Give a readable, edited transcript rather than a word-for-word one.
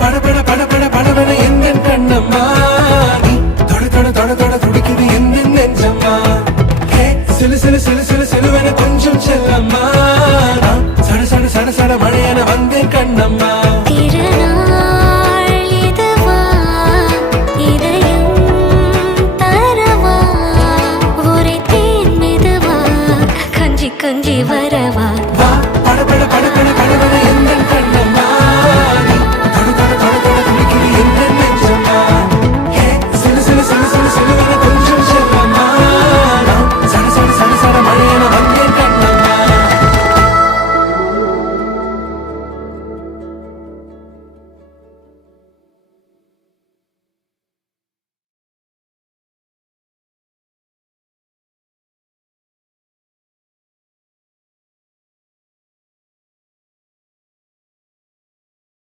படபட படபட படபட எந்த கண்ணம்மா நீ தொட தொட தொட தொட துடிக்குது எந்த நெஞ்சம்மா சிலு சிலு சிலு சிலு சிலுவென கொஞ்சம் செல்லம்மா சட சட சட சட மழையென வந்தேன் கண்ணம்மா